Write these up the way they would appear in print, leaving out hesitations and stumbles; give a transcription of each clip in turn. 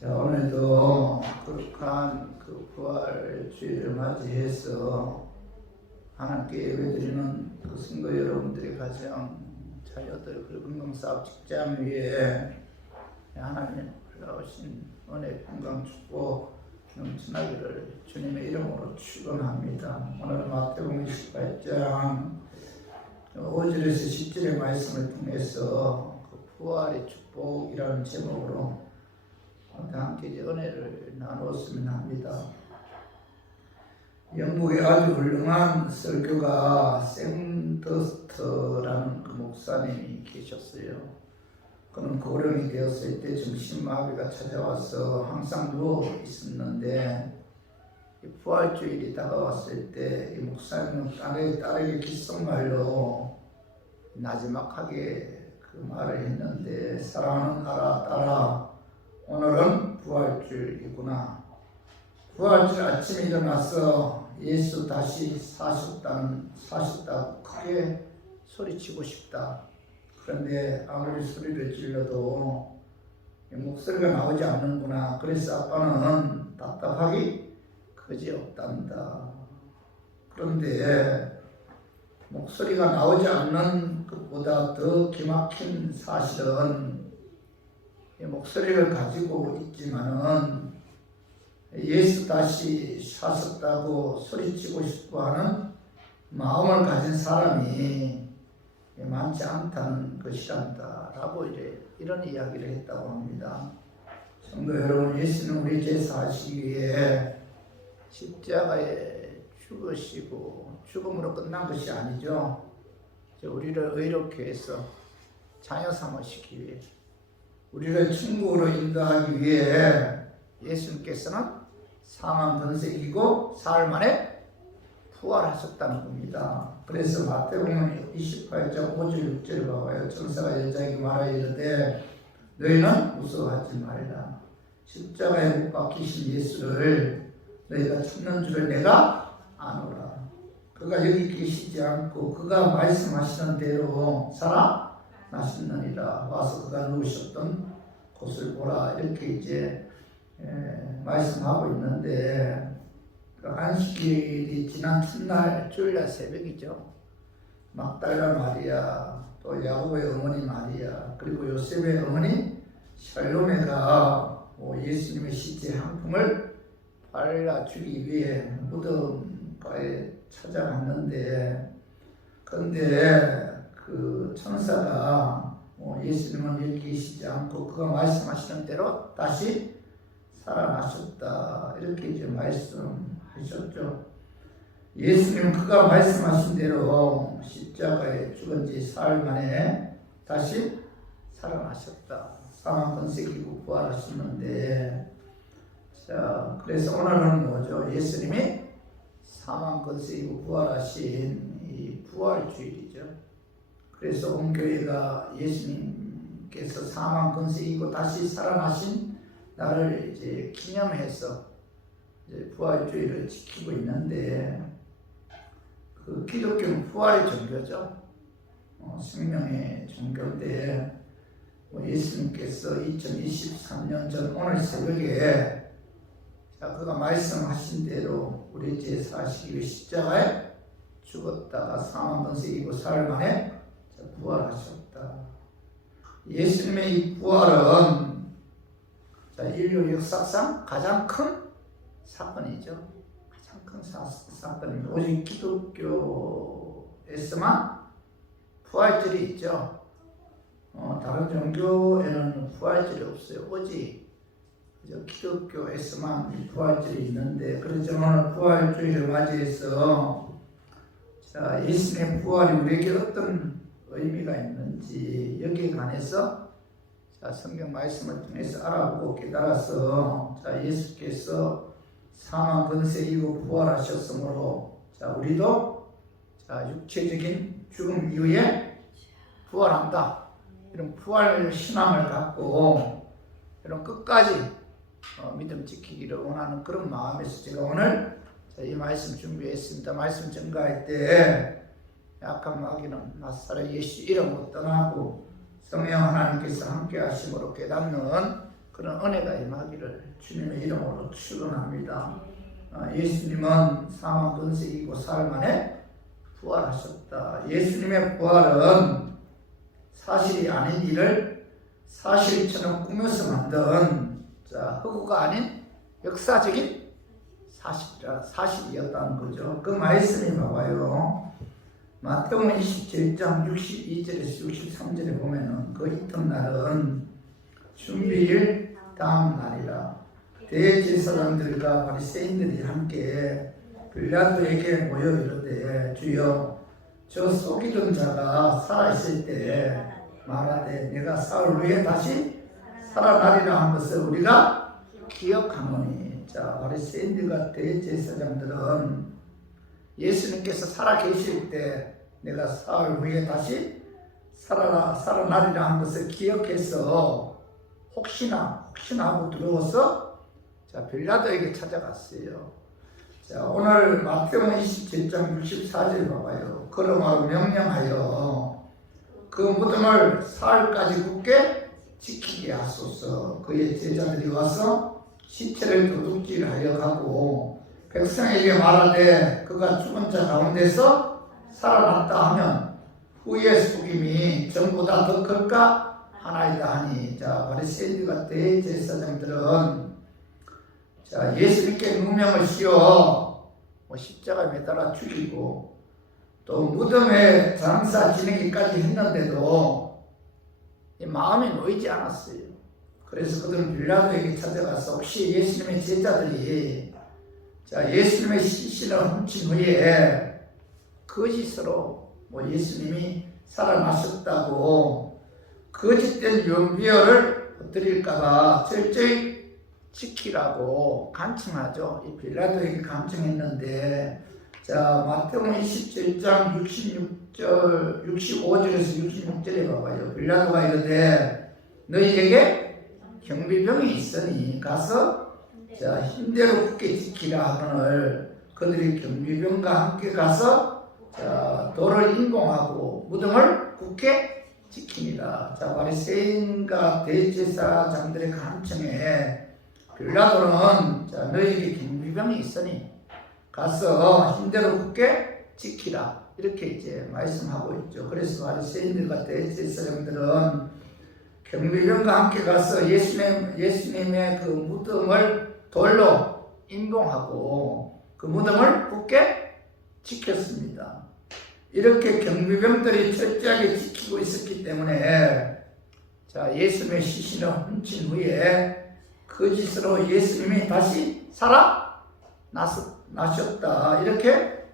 자, 오늘도 거룩한 그 부활주의를 맞이해서 하나님께 예배드리는 그 성도 여러분들의 가정, 자녀들, 그리고 건강사업 직장 위에 하나님의 놀라우신 은혜, 평강, 축복 넘쳐나기를 주님의 이름으로 축원합니다. 오늘 마태복음 28장 5절에서 10절의 말씀을 통해서 그 부활의 축복이라는 제목으로 함께 이제 은혜를 나누었으면 합니다. 영국의 아주 훌륭한 설교가 샘더스트라는 그 목사님이 계셨어요. 그는 고령이 되었을 때 정신마비가 찾아와서 항상 누워 있었는데 부활주일이 다가왔을 때 이 목사님은 딸에게 귓속말로 나지막하게 그 말을 했는데, 사랑하는 딸아, 오늘은 부활주일이구나. 부활주일 아침에 일어나서 예수 다시 사셨다고 크게 소리치고 싶다. 그런데 아무리 소리를 질러도 목소리가 나오지 않는구나. 그래서 아빠는 답답하기 그지없단다. 그런데 목소리가 나오지 않는 것보다 더 기막힌 사실은 목소리를 가지고 있지만은 예수 다시 사셨다고 소리치고 싶어하는 마음을 가진 사람이 많지 않다는 것이란다 라고 이런 이야기를 했다고 합니다. 성도 여러분, 예수는 우리 죄사 하시기 위해 십자가에 죽으시고 죽음으로 끝난 것이 아니죠. 우리를 의롭게 해서 자녀 삼으시기 위해, 우리를 천국으로 인도하기 위해 예수님께서는 사망 권세 이기고 사흘 만에 부활하셨다는 겁니다. 그래서 마태복음 28장 5절 6절을 봐봐요. 천사가 여자에게 말하여 이르되 너희는 무서워하지 말라. 십자가에 못 박히신 예수를 너희가 찾는 줄을 내가 아노라. 그가 여기 계시지 않고 그가 말씀하시는 대로 살아나셨느니라. 와서 그가 누우셨던 곳을 보라. 이렇게 이제 말씀하고 있는데, 그 안식일이 지난 첫날 주일날 새벽이죠. 막달라 마리아, 또 야고보의 어머니 마리아, 그리고 요셉의 어머니 샬로메가 예수님의 시체 한 품을 발라주기 위해 무덤가에 찾아갔는데, 그런데 그 천사가 예수님은 여기 계시지 않고 그가 말씀하시는 대로 다시 살아나셨다. 이렇게 이제 말씀하셨죠. 예수님은 그가 말씀하신 대로 십자가에 죽은 지 사흘 만에 다시 살아나셨다. 사망 권세 이기고 부활하셨는데, 자, 그래서 오늘은 뭐죠? 예수님이 사망 권세 이기고 부활하신 이 부활주일이죠. 그래서 온 교회가 예수님께서 사망 권세 이기고 다시 살아나신 나를 이제 기념해서 이제 부활주의를 지키고 있는데, 그 기독교는 부활의 종교죠. 생명의 종교인데, 예수님께서 2023년 전 오늘 새벽에 그가 말씀하신 대로 우리 죄사 하시기 위해 십자가에 죽었다가 사망 권세 이기고 사흘 만에 부활하셨다. 예수님의 이 부활은 인류 역사상 가장 큰 사건이죠. 가장 큰 사건입니다. 오직 기독교에서만 부활절이 있죠. 다른 종교에는 부활절이 없어요. 오직 기독교에서만 부활절이 있는데, 그래서 오늘 부활주의를 맞이해서 예수님의 부활이 우리에게 어떤 의미가 있는지 여기에 관해서 성경 말씀을 통해서 알아보고 깨달아서 예수께서 사망 권세 이기고 부활하셨으므로 우리도 육체적인 죽음 이후에 부활한다, 이런 부활 신앙을 갖고 이런 끝까지 믿음 지키기를 원하는 그런 마음에서 제가 오늘 이 말씀 준비했습니다. 말씀 전가할 때 약한 마귀는 나사렛 예수 이름 못 떠나고 성령 하나님께서 함께 하심으로 깨닫는 그런 은혜가 임하기를 주님의 이름으로 축원합니다. 예수님은 사망 권세 이기고 사흘 만에 부활하셨다. 예수님의 부활은 사실이 아닌 일을 사실처럼 꾸며서 만든 허구가 아닌 역사적인 사실이었다는 거죠. 그 말씀이 봐봐요. 마태복음 27장 62절에서 63절에 보면은 그 이튿날은 준비일 다음 날이라 대제사장들과 바리새인들이 함께 빌라도에게 모여 이르되 주여 저 속이던 자가 살아있을 때 말하되 내가 사흘 후에 다시 살아나리라 한 것을 우리가 기억하노니. 바리새인들과 대제사장들은 예수님께서 살아계실 때 내가 사흘 후에 다시 살아나리라 한 것을 기억해서 혹시나 하고 두려워서 빌라도에게 찾아갔어요. 오늘 마태복음 27장 64절 봐봐요. 그러므로 명령하여 그 무덤을 사흘까지 굳게 지키게 하소서. 그의 제자들이 와서 시체를 도둑질하여 가고 백성에게 말하되 그가 죽은 자 가운데서 살아났다 하면 후의 속임이 전보다 더 클까 하나이다 하니. 바리새인들과 대제사장들은 예수님께 누명을 씌워 십자가에 매달아 죽이고 또 무덤에 장사 지내기까지 했는데도 마음이 놓이지 않았어요. 그래서 그들은 빌라도에게 찾아가서 혹시 예수님의 제자들이 예수님의 시신을 훔친 후에 거짓으로 예수님이 살아나셨다고 거짓된 유언비어를 퍼뜨릴까봐 철저히 지키라고 간청하죠. 이 빌라도에게 간청했는데 마태복음 27장 65절에서 66절에 봐봐요. 빌라도가 이르되 너희에게 경비병이 있으니 가서 힘대로 굳게 지키라 하거늘 그들이 경비병과 함께 가서 돌을 인공하고 무덤을 굳게 지키니라. 바리새인과 대제사장들의 간청에 빌라도는 너희에게 경비병이 있으니 가서 힘대로 굳게 지키라 이렇게 이제 말씀하고 있죠. 그래서 바리새인들과 대제사장들은 경비병과 함께 가서 예수님의 그 무덤을 돌로 인공하고 그 무덤을 굳게 지켰습니다. 이렇게 경비병들이 철저하게 지키고 있었기 때문에 예수님의 시신을 훔친 후에 거짓으로 예수님이 다시 살아나셨다 이렇게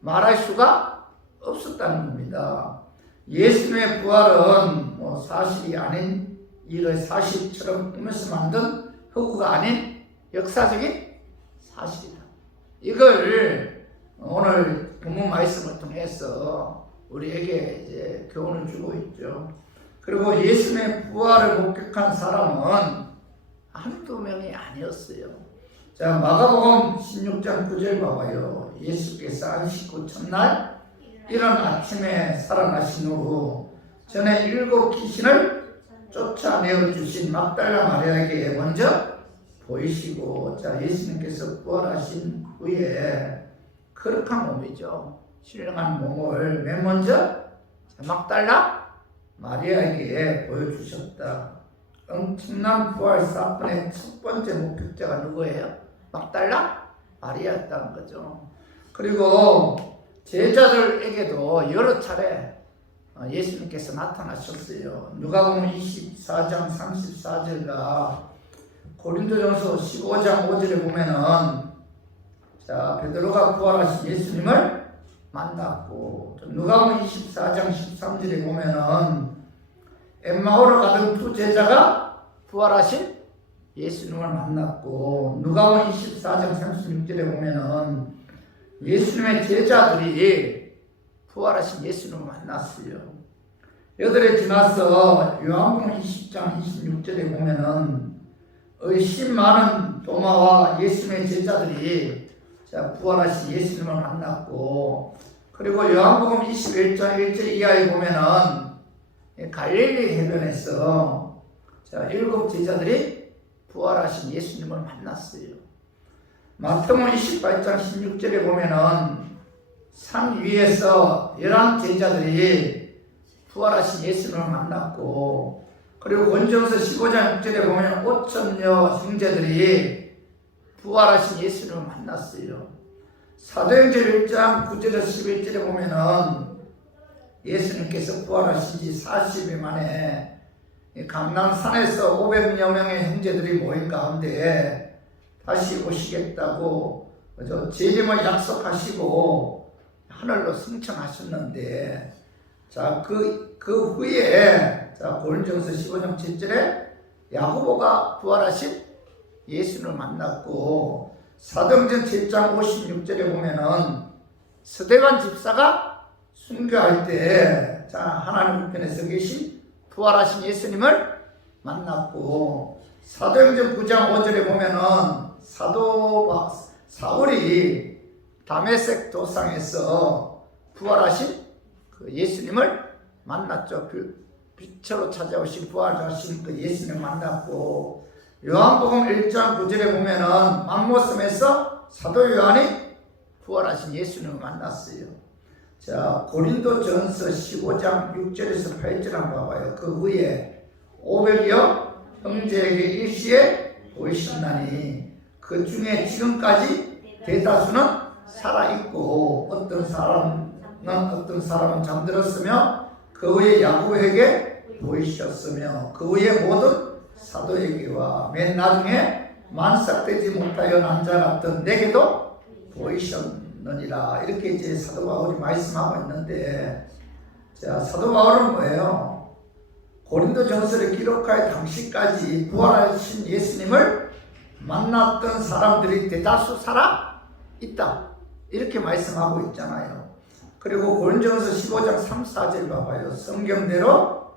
말할 수가 없었다는 겁니다. 예수님의 부활은 사실이 아닌 일을 사실처럼 꾸며서 만든 허구가 아닌 역사적인 사실이다. 이걸 오늘 본문 말씀을 통해서 우리에게 이제 교훈을 주고 있죠. 그리고 예수님의 부활을 목격한 사람은 한두 명이 아니었어요. 마가복음 16장 9절 봐봐요. 예수께서 안식 후 첫날 이른 아침에 살아나신 후 전에 7 귀신을 쫓아내어 주신 막달라 마리아에게 먼저 보이시고 예수님께서 부활하신 후에 거룩한 몸이죠. 신령한 몸을 맨 먼저 막달라 마리아에게 보여주셨다. 엄청난 부활 사건의 첫 번째 목격자가 누구예요? 막달라 마리아였다는 거죠. 그리고 제자들에게도 여러 차례 예수님께서 나타나셨어요. 누가복음 24장 34절과 고린도전서 15장 5절에 보면은 베드로가 부활하신 예수님을 만났고, 누가복음 24장 13절에 보면은 엠마오로 가던 두 제자가 부활하신 예수님을 만났고, 누가복음 24장 36절에 보면은 예수님의 제자들이 부활하신 예수님을 만났어요. 여덟에 지나서 요한복음 20장 26절에 보면은 의심 많은 도마와 예수님의 제자들이 부활하신 예수님을 만났고, 그리고 요한복음 21장 1절 이하에 보면은 갈릴리 해변에서 7 제자들이 부활하신 예수님을 만났어요. 마태복음 28장 16절에 보면은 산 위에서 11 제자들이 부활하신 예수님을 만났고, 그리고 권정서 15장 6절에 보면 5천여 형제들이 부활하신 예수님을 만났어요. 사도행전 1장 9절에서 11절에 보면은 예수님께서 부활하신 지 40일 만에 강남산에서 500여 명의 형제들이 모인 가운데 다시 오시겠다고 재림을 약속하시고 하늘로 승천하셨는데, 자, 그 후에 고린도전서 15장 7절에 야고보가 부활하신 예수를 만났고, 사도행전 7장 56절에 보면은 스데반 집사가 순교할 때 하나님 우편에서 계신 부활하신 예수님을 만났고, 사도행전 9장 5절에 보면은 사울이 다메섹 도상에서 부활하신 그 예수님을 만났죠. 빛으로 찾아오신 부활하신 그 예수님을 만났고, 요한복음 1장 9절에 보면은 망모섬에서 사도 요한이 부활하신 예수님을 만났어요. 자, 고린도전서 15장 6절에서 8절 한번 봐봐요. 그 후에 500여 형제에게 일시에 보이셨나니 그 중에 지금까지 대다수는 살아있고 어떤 사람은 잠들었으며 그 후에 야고보에게 보이셨으며 그 후에 모든 사도에게와 맨 나중에 만삭되지 못하여 난 자 같은 내게도 보이셨느니라. 이렇게 이제 사도 바울이 말씀하고 있는데, 자, 사도 바울은 뭐예요? 고린도전서를 기록할 당시까지 부활하신 예수님을 만났던 사람들이 대다수 살아 있다, 이렇게 말씀하고 있잖아요. 그리고 고린도전서 15장 3, 4절 봐봐요. 성경대로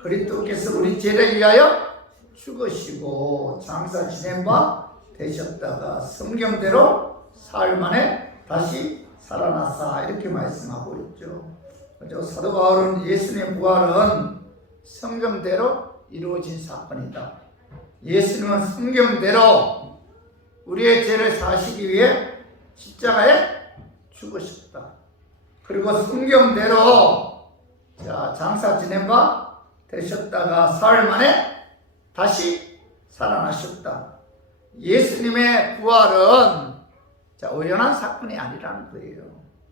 그리스도께서 우리 죄를 위하여 죽으시고 장사 지낸 바 되셨다가 성경대로 사흘 만에 다시 살아나사, 이렇게 말씀하고 있죠. 그렇죠? 사도 바울은 예수님의 부활은 성경대로 이루어진 사건이다. 예수님은 성경대로 우리의 죄를 사시기 위해 십자가에 죽으셨다. 그리고 성경대로 장사 지낸 바 되셨다가 사흘 만에 다시 살아나셨다. 예수님의 부활은 우연한 사건이 아니라는 거예요.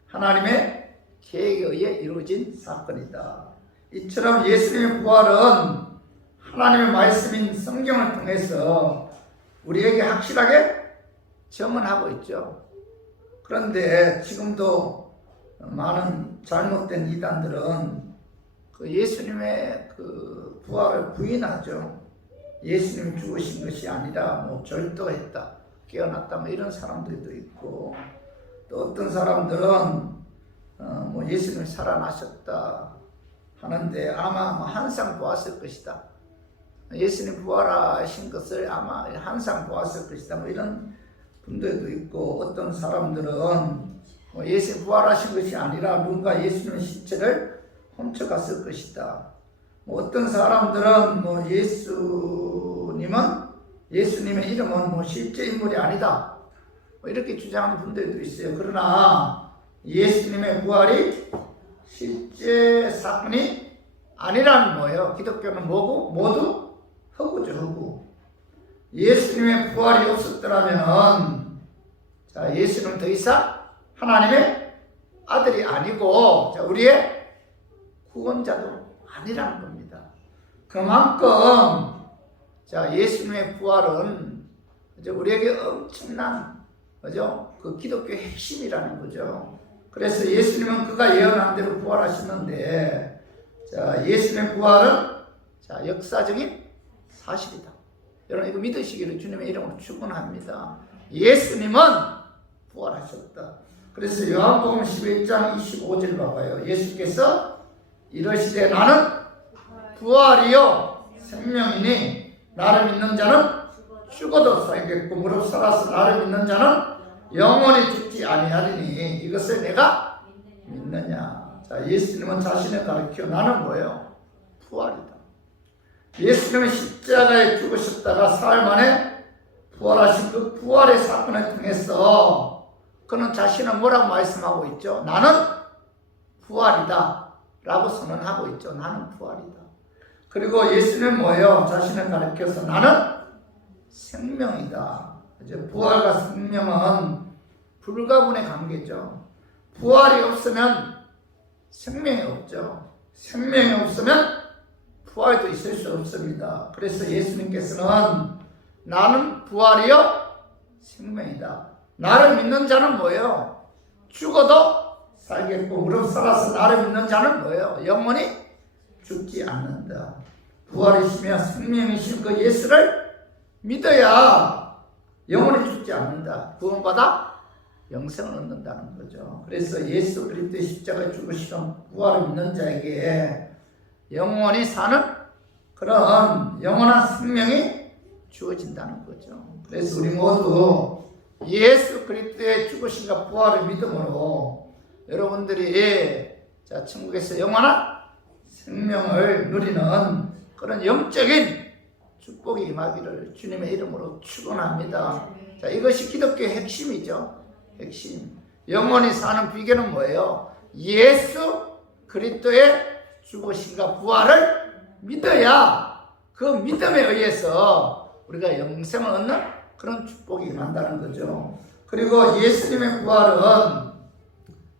하나님의 계획에 의해 이루어진 사건이다. 이처럼 예수님의 부활은 하나님의 말씀인 성경을 통해서 우리에게 확실하게 증언하고 있죠. 그런데 지금도 많은 잘못된 이단들은 그 예수님의 그 부활을 부인하죠. 예수님이 죽으신 것이 아니라 절도했다, 깨어났다, 이런 사람들도 있고, 또 어떤 사람들은 예수님이 살아나셨다 하는데 아마 항상 보았을 것이다. 예수님 부활하신 것을 아마 항상 보았을 것이다. 이런 분들도 있고, 어떤 사람들은 예수님 부활하신 것이 아니라 누군가 예수님의 시체를 훔쳐갔을 것이다. 어떤 사람들은 예수님의 이름은 실제 인물이 아니다, 이렇게 주장하는 분들도 있어요. 그러나 예수님의 부활이 실제 사건이 아니라는 거예요. 기독교는 뭐고? 모두 허구죠, 허구. 예수님의 부활이 없었더라면 예수님은 더 이상 하나님의 아들이 아니고 우리의 구원자도 아니라는 겁니다. 그만큼 예수님의 부활은 우리에게 엄청난 그 기독교의 핵심이라는 거죠. 그래서 예수님은 그가 예언한 대로 부활하셨는데, 예수님의 부활은 역사적인 사실이다. 여러분 이거 믿으시기를 주님의 이름으로 축원합니다. 예수님은 부활하셨다. 그래서 요한복음 11장 25절 봐봐요. 예수께서 이러시되 나는 부활이요 생명이니 나를 믿는 자는 죽어도 살겠고 무릇 살아서 나를 믿는 자는 영원히 죽지 아니하리니 이것을 내가 믿느냐. 예수님은 자신을 가르쳐 나는 뭐예요? 부활이다. 예수님은 십자가에 죽으셨다가 사흘 만에 부활하신 그 부활의 사건을 통해서 그는 자신은 뭐라고 말씀하고 있죠? 나는 부활이다 라고 선언하고 있죠. 나는 부활이다. 그리고 예수님은 뭐예요? 자신을 가리켜서 나는 생명이다. 이제 부활과 생명은 불가분의 관계죠. 부활이 없으면 생명이 없죠. 생명이 없으면 부활도 있을 수 없습니다. 그래서 예수님께서는 나는 부활이요 생명이다. 나를 믿는 자는 뭐예요? 죽어도 살겠고 무릇 살아서 나를 믿는 자는 뭐예요? 영원히 죽지 않는다. 부활이시며 생명이신 그 예수를 믿어야 영원히 죽지 않는다. 구원받아 영생을 얻는다는 거죠. 그래서 예수 그리스도의 십자가에 죽으시던 부활을 믿는 자에게 영원히 사는 그런 영원한 생명이 주어진다는 거죠. 그래서 우리 모두 예수 그리스도의 죽으심과 부활을 믿음으로 여러분들이 천국에서 영원한 생명을 누리는 그런 영적인 축복이 임하기를 주님의 이름으로 축원합니다. 자, 이것이 기독교의 핵심이죠. 핵심. 영원히 사는 비결은 뭐예요? 예수 그리스도의 죽으심과 부활을 믿어야 그 믿음에 의해서 우리가 영생을 얻는 그런 축복이 임한다는 거죠. 그리고 예수님의 부활은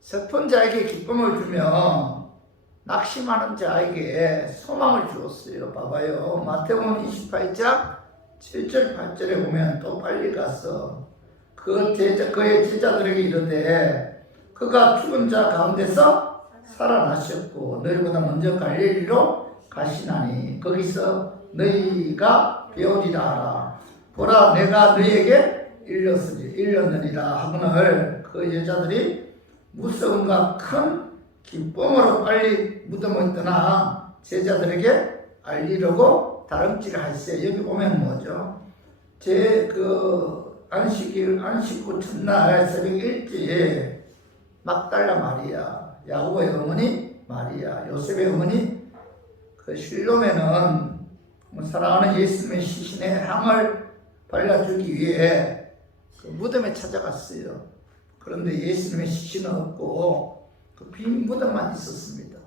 슬픈 자에게 기쁨을 주며 낙심하는 자에게 소망을 주었어요. 봐봐요. 마태복음 28장 7절 8절에 보면 또 빨리 가서 그의 제자들에게 이르되 그가 죽은 자 가운데서 살아나셨고 너희보다 먼저 갈릴리로 가시나니 거기서 너희가 배우리라 하라. 보라 내가 너희에게 일렀느니라 하거늘 그 여자들이 무서움과 큰 기쁨으로 빨리 무덤을 떠나 제자들에게 알리려고 다름질을 하셨어요. 여기 보면 뭐죠? 안식구 첫날 새벽 일찍 막달라 마리아, 야고보의 어머니 마리아, 요셉의 어머니 그 실로메는 사랑하는 예수님의 시신에 향을 발라주기 위해 그 무덤에 찾아갔어요. 그런데 예수님의 시신은 없고 그 빈 무덤만 있었습니다.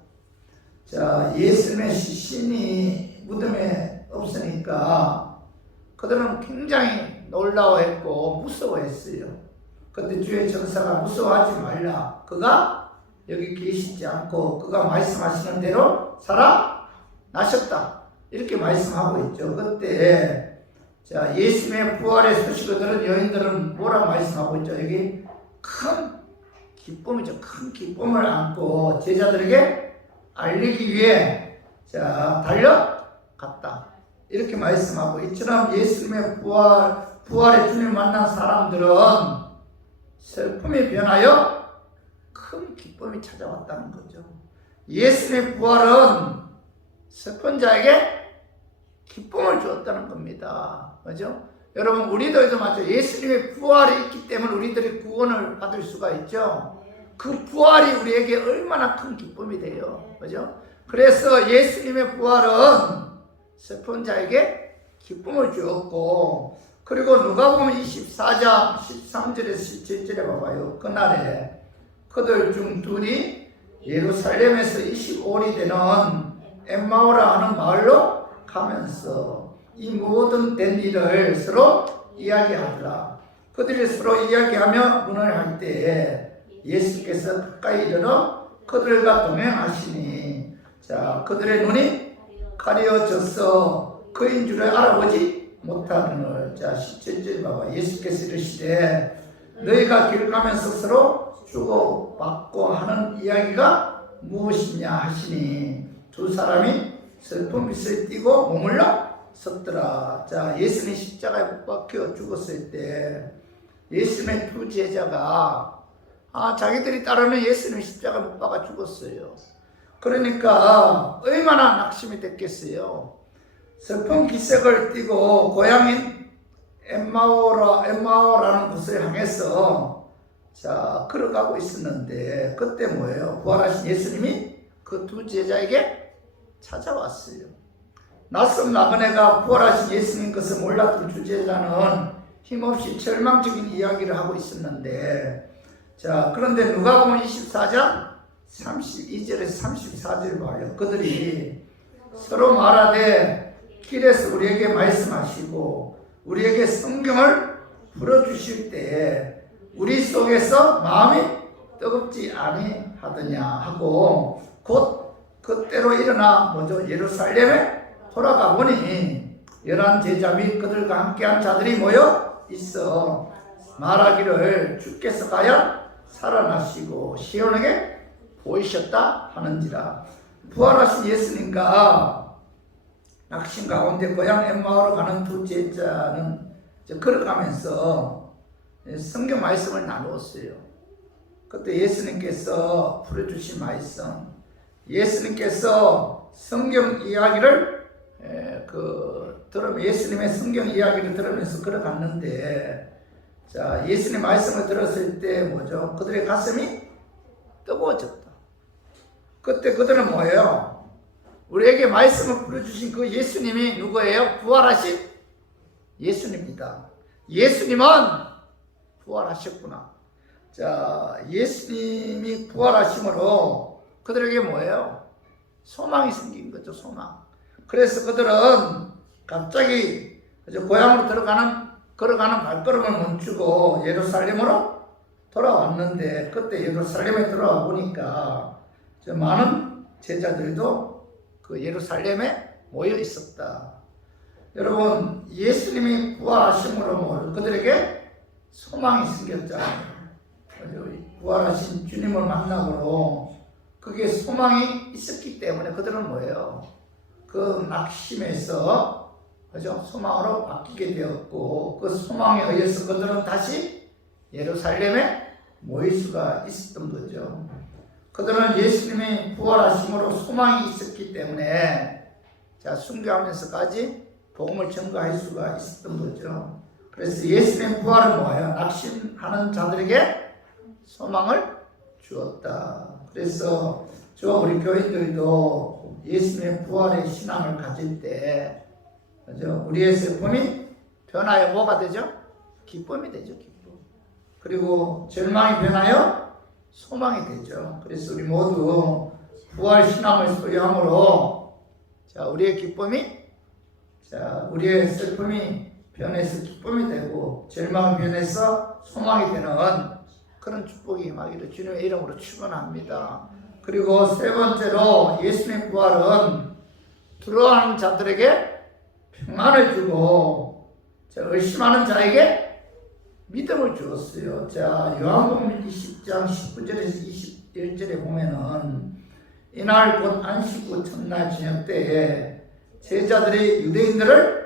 자, 예수님의 시신이 무덤에 없으니까 그들은 굉장히 놀라워했고 무서워했어요. 그때 주의 전사가 무서워하지 말라. 그가 여기 계시지 않고 그가 말씀하시는 대로 살아나셨다. 이렇게 말씀하고 있죠. 그때 자, 예수님의 부활의 소식을 들은 여인들은 뭐라고 말씀하고 있죠? 여기 큰 기쁨이죠. 큰 기쁨을 안고 제자들에게 알리기 위해 자, 달려갔다. 이렇게 말씀하고 이처럼 예수님의 부활의 주님 만난 사람들은 슬픔이 변하여 큰 기쁨이 찾아왔다는 거죠. 예수님의 부활은 슬픈 자에게 기쁨을 주었다는 겁니다. 그죠? 여러분, 우리들도 맞죠? 예수님의 부활이 있기 때문에 우리들이 구원을 받을 수가 있죠? 그 부활이 우리에게 얼마나 큰 기쁨이 돼요. 그죠? 그래서 예수님의 부활은 슬픈 자에게 기쁨을 주었고, 그리고 누가복음 24장 13절에서 17절에 봐봐요. 그날에 그들 중 둘이 예루살렘에서 25里되는 엠마오라 하는 마을로 가면서 이 모든 된 일을 서로 이야기하더라. 그들이 서로 이야기하며 문을 할 때에 예수께서 가까이 이르러 그들과 동행하시니 자, 그들의 눈이 가려져서 그인 줄을 알아보지 못하느니 자, 17절 봐봐. 예수께서 이르시되 너희가 길 가면서 서로 주고받고 하는 이야기가 무엇이냐 하시니 두 사람이 슬픈 빛을 띠고 머물러 섰더라. 자, 예수님 십자가에 못 박혀 죽었을 때 예수님의 두 제자가 자기들이 따르는 예수님 십자가에 못 박아 죽었어요. 그러니까 얼마나 낙심이 됐겠어요. 슬픈 기색을 띠고 고향인 엠마오라는 곳을 향해서 자, 걸어가고 있었는데 그때 뭐예요? 부활하신 예수님이 그 두 제자에게 찾아왔어요. 낯선 나그네가 부활하신 예수님 것을 몰랐던 주제자는 힘없이 절망적인 이야기를 하고 있었는데, 자, 그런데 누가복음 24장 32절에서 34절 봐요. 그들이 서로 말하되 길에서 우리에게 말씀하시고 우리에게 성경을 풀어주실 때에 우리 속에서 마음이 뜨겁지 아니하더냐 하고, 곧 그때로 일어나 예루살렘에 돌아가 보니 11 제자 및 그들과 함께한 자들이 모여 있어 말하기를 주께서 가야 살아나시고 시온에게 보이셨다 하는지라. 부활하신 예수님과 낙심 가운데 고향 엠마오로 가는 두 제자는 걸어가면서 성경 말씀을 나누었어요. 그때 예수님께서 풀어주신 말씀, 예수님께서 성경 이야기를 예수님의 성경 이야기를 들으면서 걸어갔는데, 자, 예수님 말씀을 들었을 때 뭐죠? 그들의 가슴이 뜨거워졌다. 그때 그들은 뭐예요? 우리에게 말씀을 풀어주신 그 예수님이 누구예요? 부활하신 예수님입니다. 예수님은 부활하셨구나. 자, 예수님이 부활하심으로 그들에게 뭐예요? 소망이 생긴 거죠, 소망. 그래서 그들은 갑자기 고향으로 걸어가는 발걸음을 멈추고 예루살렘으로 돌아왔는데, 그때 예루살렘에 돌아와 보니까 많은 제자들도 그 예루살렘에 모여 있었다. 여러분, 예수님이 부활하심으로 그들에게 소망이 생겼잖아요. 부활하신 주님을 만나고 그게 소망이 있었기 때문에 그들은 뭐예요? 그 낙심에서 그죠? 소망으로 바뀌게 되었고, 그 소망에 의해서 그들은 다시 예루살렘에 모일 수가 있었던 거죠. 그들은 예수님이 부활하심으로 소망이 있었기 때문에 자, 순교하면서까지 복음을 전가할 수가 있었던 거죠. 그래서 예수님 부활은 뭐예요? 낙심하는 자들에게 소망을 주었다. 그래서 우리 교인들도 예수님의 부활의 신앙을 가질 때 우리의 슬픔이 변하여 뭐가 되죠? 기쁨이 되죠, 기쁨. 그리고 절망이 변하여 소망이 되죠. 그래서 우리 모두 부활 신앙을 소유함으로 자, 우리의 기쁨이 우리의 슬픔이 변해서 기쁨이 되고 절망이 변해서 소망이 되는 그런 축복이 임하기를 주님의 이름으로 축원합니다. 그리고 세 번째로 예수님의 부활은 두려워하는 자들에게 평안을 주고 의심하는 자에게 믿음을 주었어요. 자, 요한복음 20장 19절에서 21절에 보면은 이날 곧 안식 후 첫날 저녁 때에 제자들이 유대인들을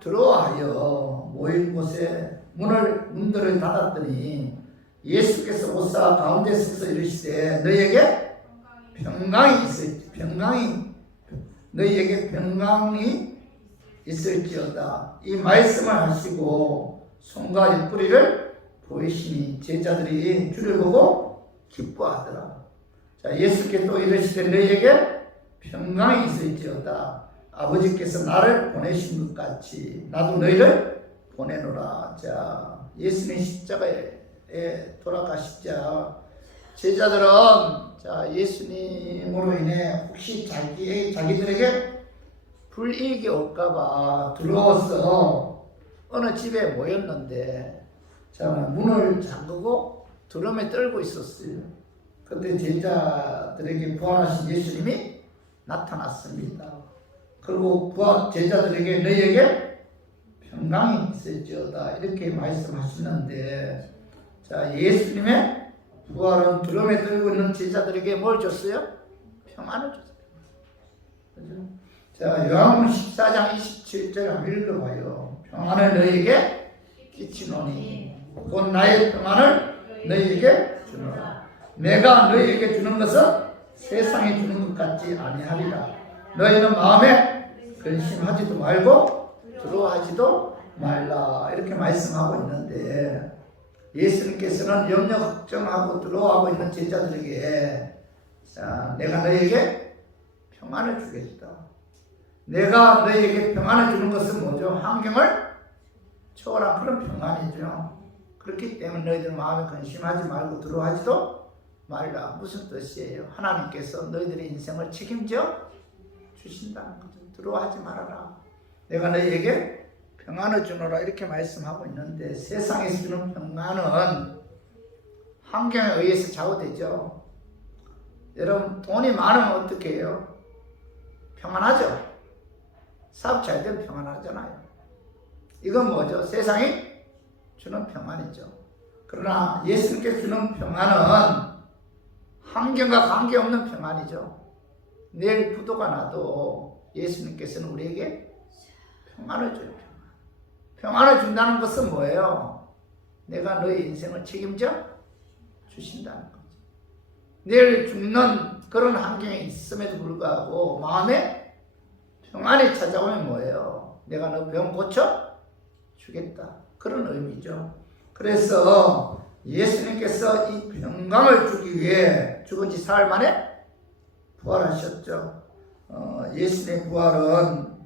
두려워하여 모일 곳에 문들을 닫았더니 예수께서 오사 가운데 서서 이르시되 너희에게 평강이 있을지어다. 이 말씀을 하시고 손과 옆구리를 보이시니 제자들이 주를 보고 기뻐하더라. 자, 예수께서 또 이르시되 너희에게 평강이 있을지어다. 아버지께서 나를 보내신 것 같이 나도 너희를 보내노라. 자, 예수님 십자가에 돌아가시자 제자들은 자, 예수님으로 인해 혹시 자기들에게 불이익이 올까봐 두려워서 어느 집에 모였는데 자, 문을 잠그고 두려움에 떨고 있었어요. 그때 제자들에게 부활하신 예수님이 나타났습니다. 그리고 제자들에게 너희에게 평강이 있을지어다 이렇게 말씀하시는데, 자, 예수님의 부활은 두려움에 떨고 있는 제자들에게 뭘 줬어요? 평안을 줬어요. 그죠? 자, 요한복음 14장 27절 한번 읽어봐요. 평안을 너희에게 끼치노니 곧 나의 평안을 너희에게 주노라. 내가 너희에게 주는 것은 세상에 주는 것 같지 아니하리라. 너희는 마음에 근심하지도 말고 두려워하지도 말라 이렇게 말씀하고 있는데, 예수님께서는 염려 걱정하고 두려워하고 있는 제자들에게 자, 내가 너희에게 평안을 주겠다. 내가 너희에게 평안을 주는 것은 뭐죠? 환경을 초월한 그런 평안이죠. 그렇기 때문에 너희들 마음에 근심하지 말고 두려워하지도 말라. 무슨 뜻이에요? 하나님께서 너희들의 인생을 책임져 주신다는 거죠. 두려워하지 말아라. 내가 너희에게 평안을 주노라 이렇게 말씀하고 있는데, 세상에서 주는 평안은 환경에 의해서 좌우되죠. 여러분, 돈이 많으면 어떻게 해요? 평안하죠. 사업 잘 되면 평안하잖아요. 이건 뭐죠? 세상이 주는 평안이죠. 그러나 예수님께서 주는 평안은 환경과 관계없는 평안이죠. 내일 부도가 나도 예수님께서는 우리에게 평안을 줘요. 평안을 준다는 것은 뭐예요? 내가 너의 인생을 책임져 주신다는 거죠. 내일 죽는 그런 환경에 있음에도 불구하고 마음에 평안이 찾아오면 뭐예요? 내가 너 병 고쳐 주겠다. 그런 의미죠. 그래서 예수님께서 이 평강을 주기 위해 죽은 지 사흘 만에 부활하셨죠. 예수님의 부활은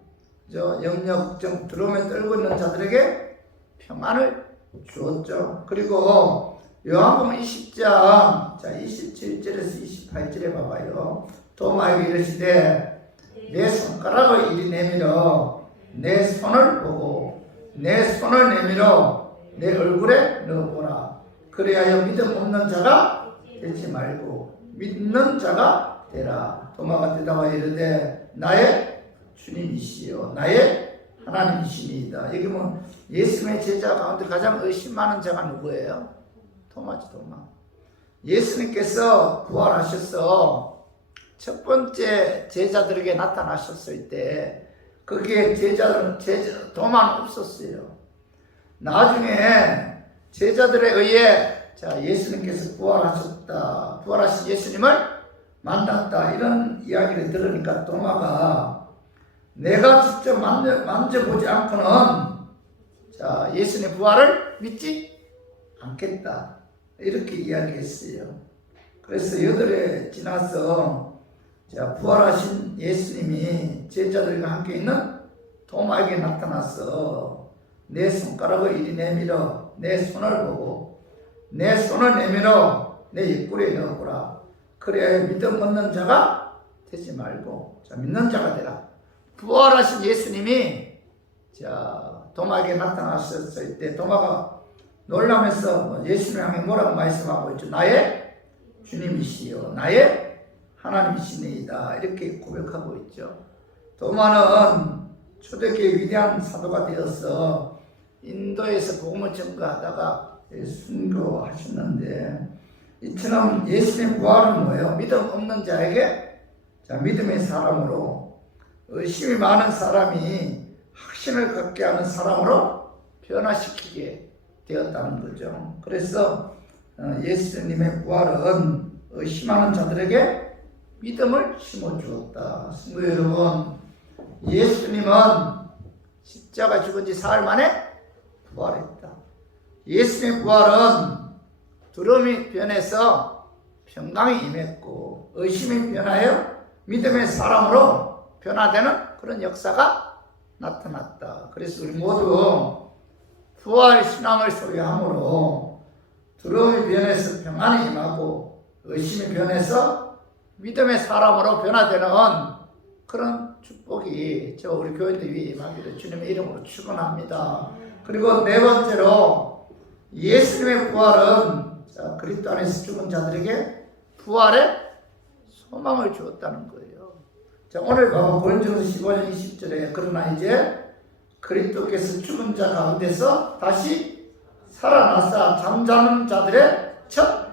영역 걱정 두려움에 떨고 있는 자들에게 평안을 주었죠. 그리고 요한복음 20장 27절에서 28절에 봐봐요. 도마에게 이르시되 내 손가락을 이리 내밀어 내 손을 보고 내 손을 내밀어 내 얼굴에 넣어보라. 그래야 믿음 없는 자가 되지 말고 믿는 자가 되라. 도마가 대답하여 이르되 나의 주님이시여 나의 하나님이시니이다. 여기 뭐 예수님의 제자 가운데 가장 의심 많은 자가 누구예요? 도마지, 도마. 예수님께서 부활하셔서 첫 번째 제자들에게 나타나셨을 때 거기에 도마는 없었어요. 나중에 제자들에 의해 예수님께서 부활하신 예수님을 만났다 이런 이야기를 들으니까 도마가 내가 직접 만져보지 않고는 예수님의 부활을 믿지 않겠다 이렇게 이야기했어요. 그래서 8해 지나서 부활하신 예수님이 제자들과 함께 있는 도마에게 나타나서 내 손가락을 이리 내밀어 내 손을 보고 내 손을 내밀어 내 옆구리에 넣어보라. 그래야 믿음 없는 자가 되지 말고 믿는 자가 되라. 부활하신 예수님이 도마에게 나타나셨을 때 도마가 놀라면서 예수님 향해 뭐라고 말씀하고 있죠? 나의 주님이시여 나의 하나님이시니이다 이렇게 고백하고 있죠. 도마는 초대교회 위대한 사도가 되어서 인도에서 복음을 전가하다가 순교하셨는데, 이처럼 예수님 부활은 뭐예요? 믿음 없는 자에게 믿음의 사람으로, 의심이 많은 사람이 확신을 갖게 하는 사람으로 변화시키게 되었다는 거죠. 그래서 예수님의 부활은 의심하는 자들에게 믿음을 심어주었다. 성도 여러분, 예수님은 십자가 죽은 지 사흘 만에 부활했다. 예수님의 부활은 두려움이 변해서 평강이 임했고 의심이 변하여 믿음의 사람으로 변화되는 그런 역사가 나타났다. 그래서 우리 모두 부활 신앙을 소유함으로 두려움이 변해서 평안이 임하고 의심이 변해서 믿음의 사람으로 변화되는 그런 축복이 우리 교인들 위에 임하기를 주님의 이름으로 축원합니다. 그리고 네 번째로 예수님의 부활은 그리스도 안에서 죽은 자들에게 부활의 소망을 주었다는 거예요. 오늘 고린도전서 15장 20절에 그러나 이제 그리스도께서 죽은 자 가운데서 다시 살아나사 잠자는 자들의 첫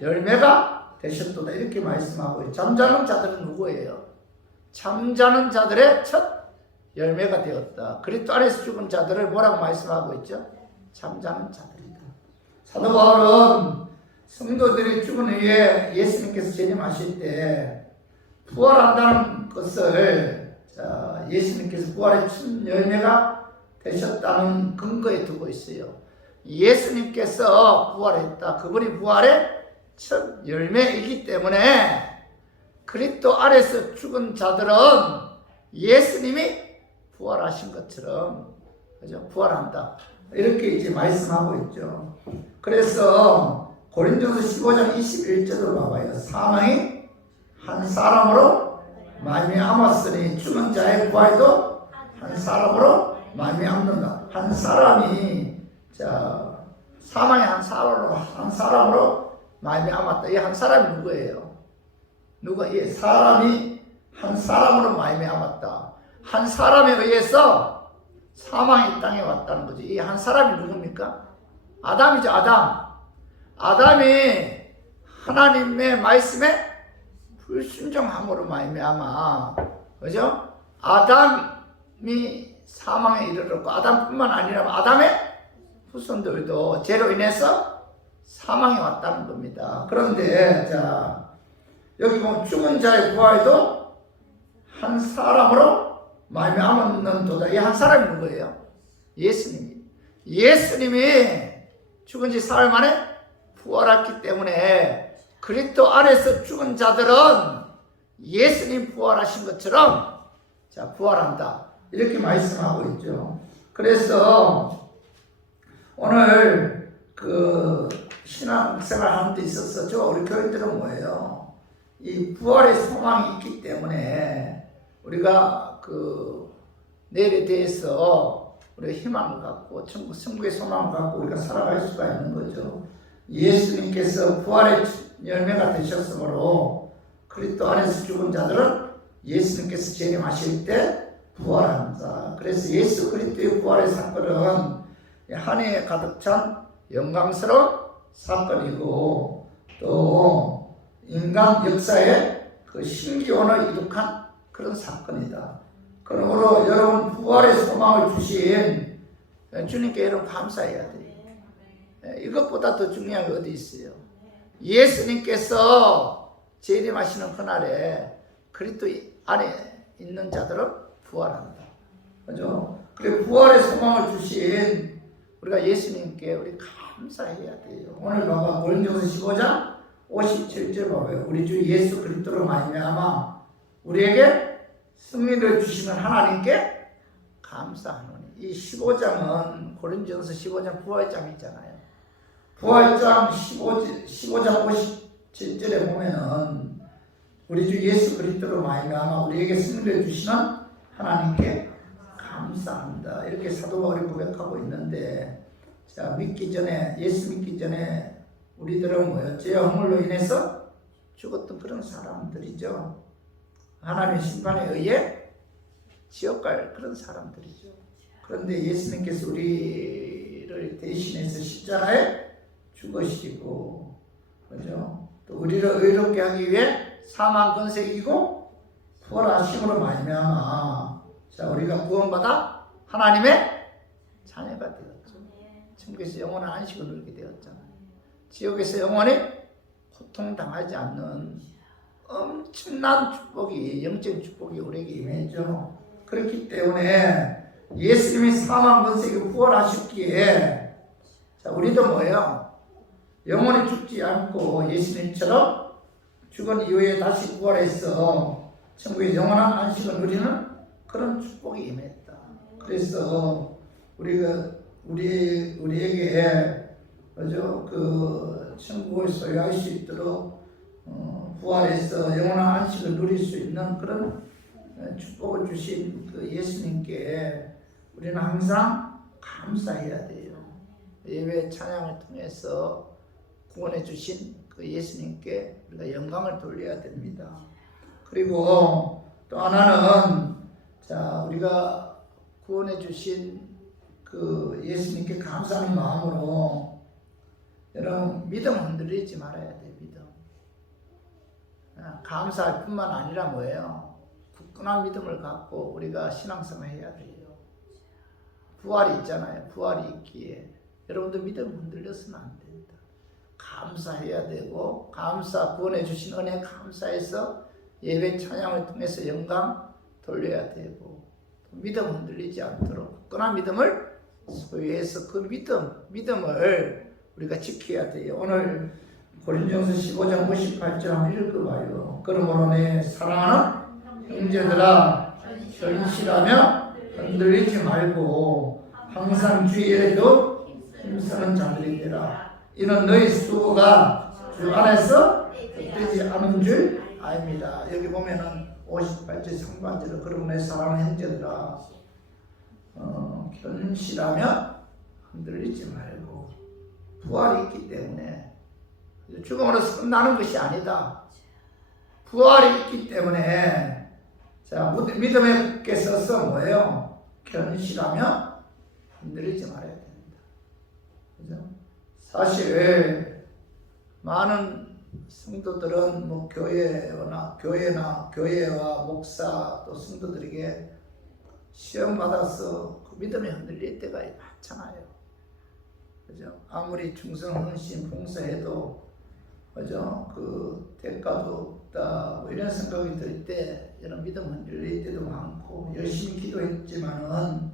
열매가 되셨도다 이렇게 말씀하고 있어요. 잠자는 자들은 누구예요? 잠자는 자들의 첫 열매가 되었다. 그리스도 안에서 죽은 자들을 뭐라고 말씀하고 있죠? 잠자는 자들이다. 사도 바울은 성도들이 죽은 후에 예수님께서 재림하실 때 부활한다는 것을 예수님께서 부활의 첫 열매가 되셨다는 근거에 두고 있어요. 예수님께서 부활했다. 그분이 부활의 첫 열매이기 때문에 그리스도 안에서 죽은 자들은 예수님이 부활하신 것처럼, 그죠? 부활한다. 이렇게 이제 말씀하고 있죠. 그래서 고린도서 15장 21절을 봐봐요. 사망이 한 사람으로 말미암았으니 죽은 자의 부활도 한 사람으로 말미암는다. 한 사람이, 자, 사망이 한 사람으로 말미암았다. 이 한 사람이 누구예요? 이 사람이 한 사람으로 말미암았다. 한 사람에 의해서 사망이 땅에 왔다는 거죠. 이 한 사람이 누굽니까? 아담이죠. 아담이 하나님의 말씀에 불순종함으로 말미암아, 그죠? 아담이 사망에 이르렀고, 아담뿐만 아니라 아담의 후손들도 죄로 인해서 사망이 왔다는 겁니다. 그런데 자, 여기 보면 죽은 자의 부활도 한 사람으로 말미암았는도다. 이 한 사람이 누구예요? 예수님이 죽은 지 사흘 만에 부활했기 때문에 그리스도 안에서 죽은 자들은 예수님 부활하신 것처럼, 자, 부활한다. 이렇게 말씀하고 있죠. 그래서 오늘 그 신앙생활 하는 데 있어서 우리 교인들은 뭐예요? 이 부활의 소망이 있기 때문에 우리가 그 내일에 대해서 우리가 희망을 갖고 천국의 소망을 갖고 우리가 살아갈 수가 있는 거죠. 예수님께서 부활의 열매가 되셨으므로 그리스도 안에서 죽은 자들은 예수님께서 재림하실 때 부활한다. 그래서 예수 그리스도의 부활의 사건은 한 해에 가득 찬 영광스러운 사건이고, 또 인간 역사의 그 신기원을 이룩한 그런 사건이다. 그러므로 여러분 부활의 소망을 주신 주님께 여러분 감사해야 돼요. 이것보다 더 중요한 게 어디 있어요? 예수님께서 재림하시는 그날에 그리스도 안에 있는 자들은 부활한다. 그죠? 그리고 부활의 소망을 주신 우리가 예수님께 우리 감사해야 돼요. 오늘 봐봐. 고린도서 15장 57절 봐봐요. 우리 주 예수 그리스도로 말미암아 우리에게 승리를 주시는 하나님께 감사하노니. 이 15장은 고린도서 15장 부활장이잖아요. 부활장 15장 57절에 보면은 우리 주 예수 그리스도로 말미암아 우리에게 승리를 주시는 하나님께 감사합니다. 이렇게 사도 바울이 고백하고 있는데, 자, 예수 믿기 전에 우리들은 뭐예요? 죄와 허물로 인해서 죽었던 그런 사람들이죠. 하나님의 심판에 의해 지옥 갈 그런 사람들이죠. 그런데 예수님께서 우리를 대신해서 십자가에 죽으시고, 그죠? 또 우리를 의롭게 하기 위해 사망 권세 이기고 부활하심으로 말미암아, 자, 우리가 구원받아 하나님의 자녀가 되었죠. 천국에서 영원한 안식을 누리게 되었잖아요. 지옥에서 영원히 고통당하지 않는 엄청난 축복이, 영적인 축복이 우리에게 임했죠. 그렇기 때문에 예수님이 사망 권세이고 부활하셨기에, 자, 우리도 뭐예요? 영원히 죽지 않고 예수님처럼 죽은 이후에 다시 부활해서 천국의 영원한 안식을 누리는 그런 축복이 임했다. 그래서 우리에게 그죠? 그 천국을 소유할 수 있도록 부활해서 영원한 안식을 누릴 수 있는 그런 축복을 주신 그 예수님께 우리는 항상 감사해야 돼요. 예배 찬양을 통해서 구원해 주신 그 예수님께 우리가 영광을 돌려야 됩니다. 그리고 또 하나는, 자, 우리가 구원해 주신 그 예수님께 감사하는 마음으로 여러분 믿음 흔들리지 말아야 돼요. 믿음. 감사할 뿐만 아니라 뭐예요? 굳건한 믿음을 갖고 우리가 신앙생활 해야 돼요. 부활이 있잖아요. 부활이 있기에 여러분도 믿음 흔들려서는 안 된다. 감사해야 되고, 구원해 주신 은혜 감사해서 예배 찬양을 통해서 영광 돌려야 되고, 믿음 흔들리지 않도록 굳건한 믿음을 소유해서 그 믿음을 우리가 지켜야 돼요. 오늘 고린도서 15장 58절 한번 읽어봐요. 그러므로 내 사랑하는 형제들아, 견실하며 흔들리지 말고 항상 주의에도 힘쓰는 자들이 되라. 이는 너희 수고가 주 안에서 헛되지 않은 줄 아닙니다. 여기 보면은 58절 상반절에 그러므로 내 사랑하는 형제들아 견실하며 흔들리지 말고 부활이 있기 때문에 죽음으로서 끝나는 것이 아니다. 부활이 있기 때문에 자 믿음에 굳게 서서 뭐예요? 견실하며 흔들리지 말아야 됩니다. 그죠? 사실 많은 성도들은 뭐 교회와 목사 또 성도들에게 시험 받아서 그 믿음이 흔들릴 때가 많잖아요. 그죠? 아무리 충성, 헌신, 봉사해도 그죠? 그 대가도 없다 뭐 이런 생각이 들 때 이런 믿음 흔들릴 때도 많고 열심히 기도했지만은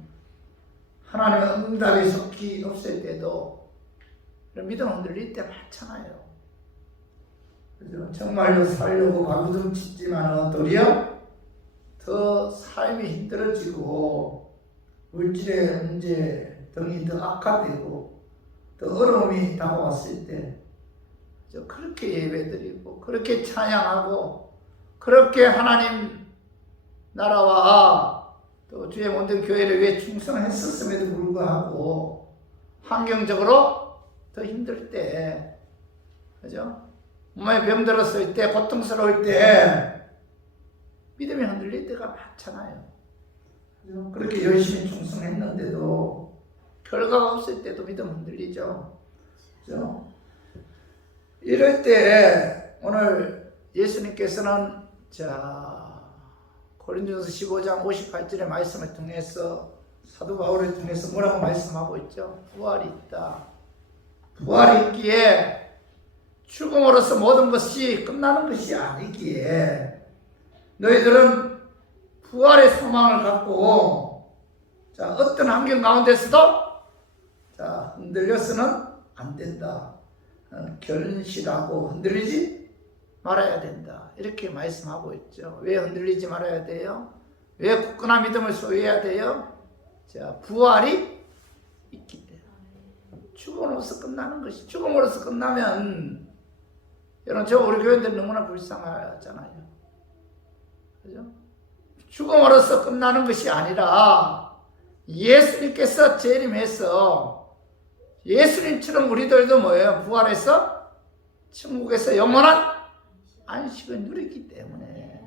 하나님의 응답이 속히 없을 때도 이런 믿음 흔들릴 때 많잖아요. 그죠? 정말로 살려고 발부둥 치지만은 도리어 더 삶이 힘들어지고 물질의 문제 등이 더 악화되고 더 어려움이 다가왔을 때 그렇게 예배드리고 그렇게 찬양하고 그렇게 하나님 나라와 또 주의 모든 교회를 위해 충성했었음에도 불구하고 환경적으로 더 힘들 때 그죠? 몸에 병들었을 때 고통스러울 때 믿음이 흔들릴 때가 많잖아요. 그죠? 그렇게 열심히 충성했는데도 결과가 없을 때도 믿음 흔들리죠. 그죠? 이럴 때 오늘 예수님께서는 고린도전서 15장 58절의 말씀을 통해서 사도 바울을 통해서 뭐라고 말씀하고 있죠? 부활이 있다. 부활이 있기에 죽음으로써 모든 것이 끝나는 것이 아니기에 너희들은 부활의 소망을 갖고 어떤 환경 가운데서도 흔들려서는 안 된다. 견실하고 흔들리지 말아야 된다. 이렇게 말씀하고 있죠. 왜 흔들리지 말아야 돼요? 왜 굳건한 믿음을 소유해야 돼요? 부활이 있기 때문에. 죽음으로써 끝나는 것이. 죽음으로써 끝나면 여러분 우리 교인들 너무나 불쌍하잖아요. 그죠? 죽음으로써 끝나는 것이 아니라 예수님께서 재림해서 예수님처럼 우리들도 뭐예요? 부활해서 천국에서 영원한 안식을 누리기 때문에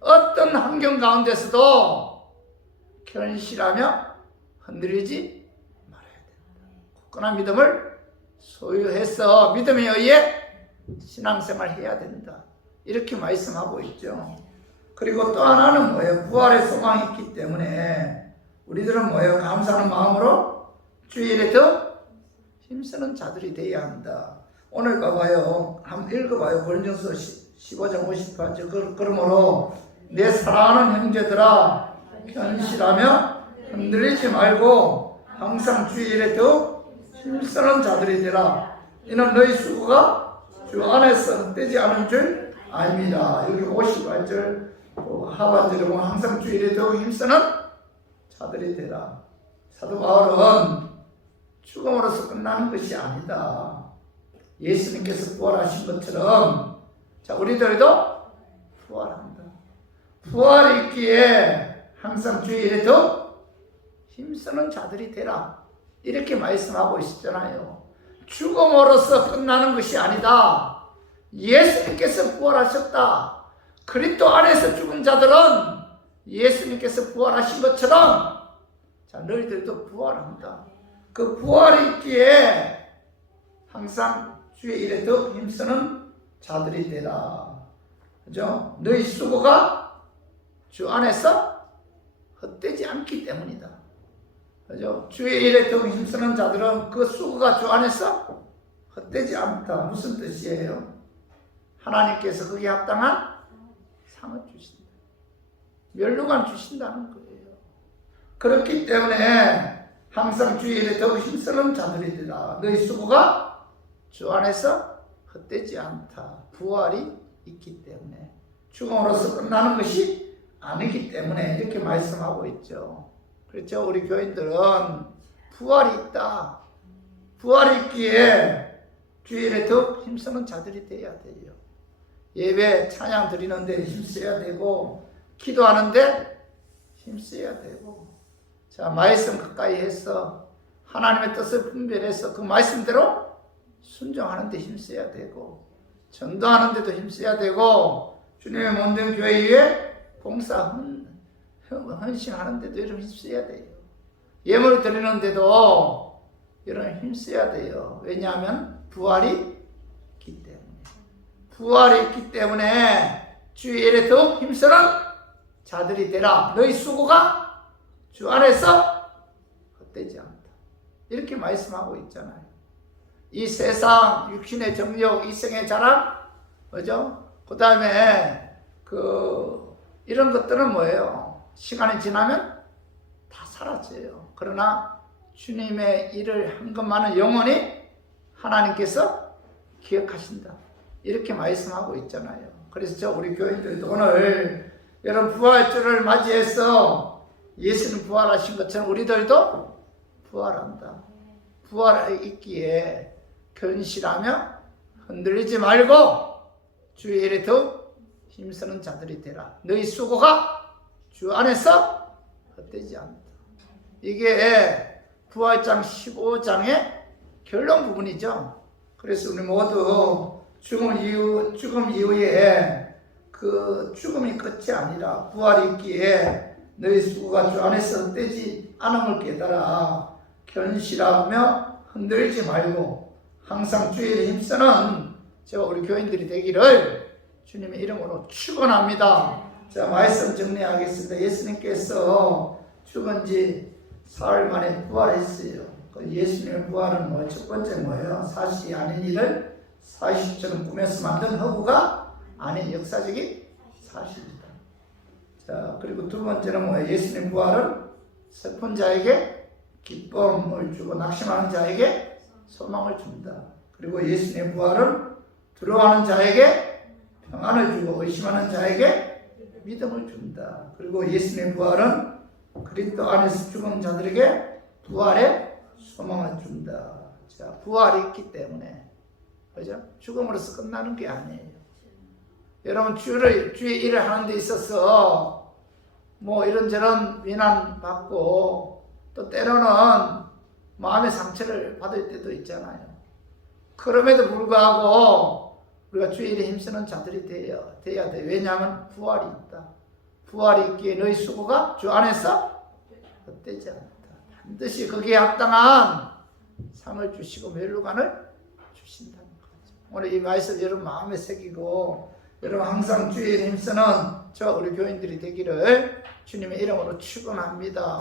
어떤 환경 가운데서도 견실하며 흔들리지 말아야 된다. 굳건한 믿음을 소유해서 믿음에 의해 신앙생활 해야 된다. 이렇게 말씀하고 있죠. 그리고 또 하나는 뭐예요? 부활의 소망이 있기 때문에 우리들은 뭐예요? 감사하는 마음으로 주일에 더 힘쓰는 자들이 되어야 한다. 오늘 봐봐요. 한번 읽어봐요. 고린도전서 15장 58절. 그러므로 내 사랑하는 형제들아 견실하며 흔들리지 말고 항상 주일에 더 힘쓰는 자들이 되라. 이는 너희 수고가 주 안에서 헛되지 않은 줄 아닙니다. 여기 58절 하반절에 보면 항상 주일에 더 힘쓰는 자들이 되라. 사도 바울은 죽음으로써 끝나는 것이 아니다. 예수님께서 부활하신 것처럼 우리들도 부활한다. 부활이 있기에 항상 주일에 더 힘쓰는 자들이 되라. 이렇게 말씀하고 있잖아요. 죽음으로써 끝나는 것이 아니다. 예수님께서 부활하셨다. 그리스도 안에서 죽은 자들은 예수님께서 부활하신 것처럼 너희들도 부활한다. 그 부활이 있기에 항상 주의 일에 더 힘쓰는 자들이 되라. 그죠? 너희 수고가 주 안에서 헛되지 않기 때문이다. 그죠? 주의 일에 더 힘쓰는 자들은 그 수고가 주 안에서 헛되지 않다. 무슨 뜻이에요? 하나님께서 거기에 합당한 상을 주신다. 멸류관 주신다는 거예요. 그렇기 때문에 항상 주의 일에 더 힘쓰는 자들이 되라. 너희 수고가 주 안에서 헛되지 않다. 부활이 있기 때문에 죽음으로써 끝나는 것이 아니기 때문에 이렇게 말씀하고 있죠. 그렇죠? 우리 교인들은 부활이 있다. 부활이 있기에 주일에 더 힘쓰는 자들이 돼야 돼요. 예배 찬양 드리는데 힘써야 되고, 기도하는데 힘써야 되고, 자, 말씀 가까이 해서 하나님의 뜻을 분별해서 그 말씀대로 순종하는 데 힘써야 되고, 전도하는 데도 힘써야 되고, 주님의 몸된 교회 위에 봉사 헌신하는 데도 이런 힘써야 돼요. 예물 드리는 데도 이런 힘써야 돼요. 왜냐하면 부활이 있기 때문에. 부활이 있기 때문에 주일에 더욱 힘쓰는 자들이 되라. 너희 수고가 주 안에서 헛되지 않다. 이렇게 말씀하고 있잖아요. 이 세상 육신의 정욕, 이생의 자랑, 그죠? 그 다음에 이런 것들은 뭐예요? 시간이 지나면 다 사라져요. 그러나 주님의 일을 한 것만은 영원히 하나님께서 기억하신다. 이렇게 말씀하고 있잖아요. 그래서 우리 교인들도 오늘 여러분 부활주를 맞이해서 예수님 부활하신 것처럼 우리들도 부활한다. 부활에 있기에 견실하며 흔들리지 말고 주의 일에 더욱 힘쓰는 자들이 되라. 너희 수고가 주 안에서 헛되지 않다. 이게 부활장 15장의 결론 부분이죠. 그래서 우리 모두 죽음 이후에 그 죽음이 끝이 아니라 부활이 있기에 너희 수고가 주 안에서 헛되지 않음을 깨달아 견실하며 흔들리지 말고 항상 주의 일에 힘쓰는 저와 우리 교인들이 되기를 주님의 이름으로 축원합니다. 자, 말씀 정리하겠습니다. 예수님께서 죽은 지 사흘 만에 부활했어요. 예수님의 부활은 첫 번째 뭐예요? 사실이 아닌 일을 사실처럼 꾸며서 만든 허구가 아닌 역사적인 사실이다. 자, 그리고 두 번째는 뭐예요? 예수님 부활은 슬픈 자에게 기쁨을 주고 낙심하는 자에게 소망을 준다. 그리고 예수님의 부활은 두려워하는 자에게 평안을 주고 의심하는 자에게 믿음을 준다. 그리고 예수님의 부활은 그리스도 안에서 죽은 자들에게 부활의 소망을 준다. 자, 부활이 있기 때문에, 그죠? 죽음으로서 끝나는 게 아니에요. 여러분, 주의 일을 하는 데 있어서 뭐 이런저런 비난받고 또 때로는 마음의 상처를 받을 때도 있잖아요. 그럼에도 불구하고 우리가 주의 일에 힘쓰는 자들이 돼야 돼. 왜냐하면 부활이 있다. 부활이 있기에 너희 수고가 주 안에서 헛되지 않다. 반드시 거기에 합당한 상을 주시고 멸루관을 주신다는 거죠. 오늘 이 말씀 여러분 마음에 새기고 여러분 항상 주의 일에 힘쓰는 저와 우리 교인들이 되기를 주님의 이름으로 축원합니다.